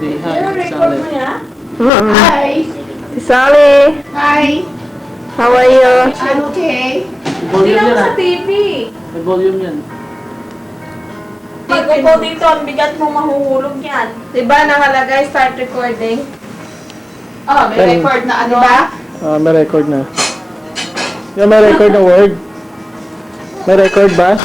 Say hi, Sally. Hi. Sally, Hi. how are you? I'm okay. Volume yan sa ah. TV. May volume yan. Pag-upo dito, ang bigat mo mahuhulog yan. Diba nakalagay start recording? Oh, may record na ano? Diba? May record na. Yung may record na word. May record ba?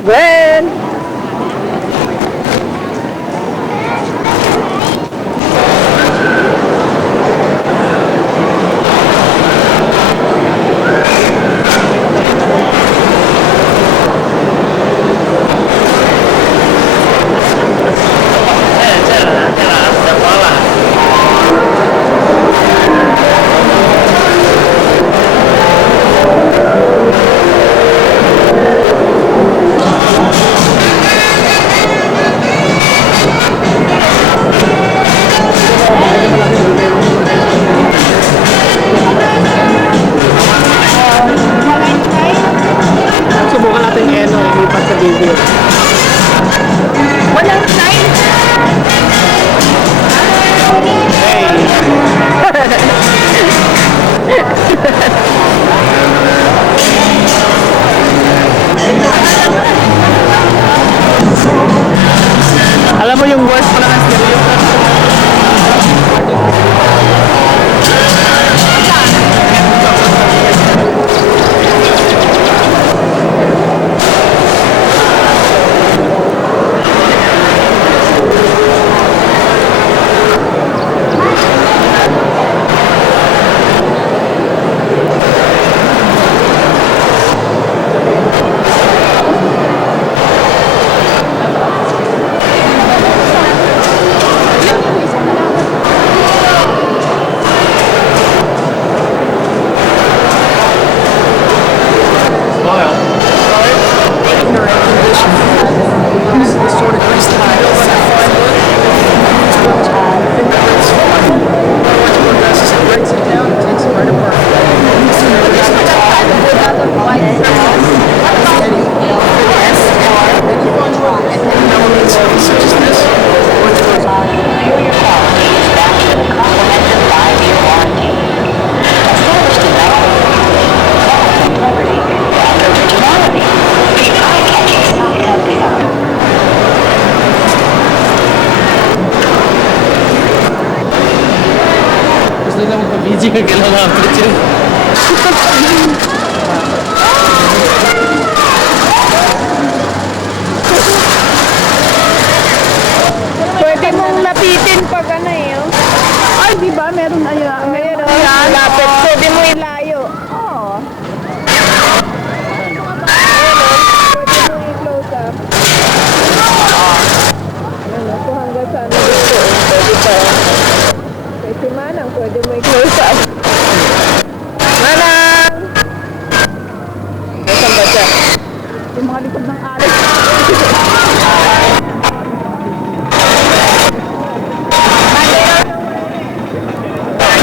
When? Subukan natin lipat sa video. Walang sign? Alam mo yung worst pala ng stereo? Gusto nila magpa-video, kailangan mag-video. Pwede mong lapitin pag ano eh. Oh. Ay, di ba? Meron meron. Lapit. Pwede mo ilayo. Oo. Pwede mo i-close up. Ano, kung hanggang saan na gusto. Pwede pa. Pwede manang, pwede mo i-close up. Manang! Nasaan ba siya? Yung mga likod ng alis.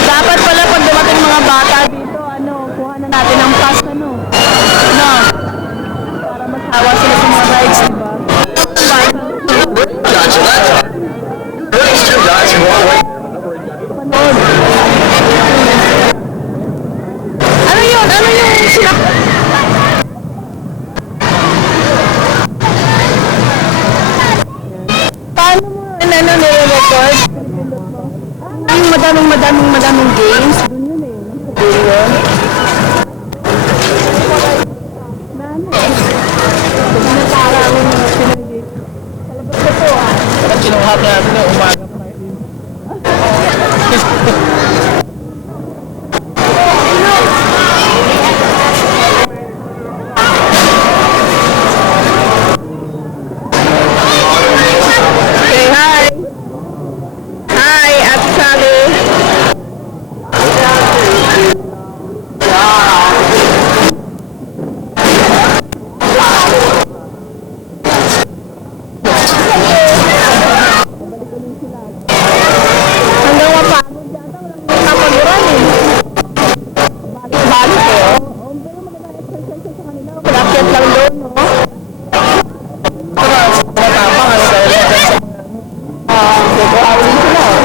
Dapat pala pag dumating mga bata dito, kuha na natin ang pass, no? Para masawa sila sa mga rides, diba? Ano yun? Ano yung sila? Paano mo nire-record? Yung madaming games. Doon yun. Nagkakaroon ng pinag-gate. Talabas ko po ah. Parang kinuhat natin yung umaga pa na yun. Say hi! Hi, at Sally! lang doon, no? Matapang, ano dahil Kukuhawin sila.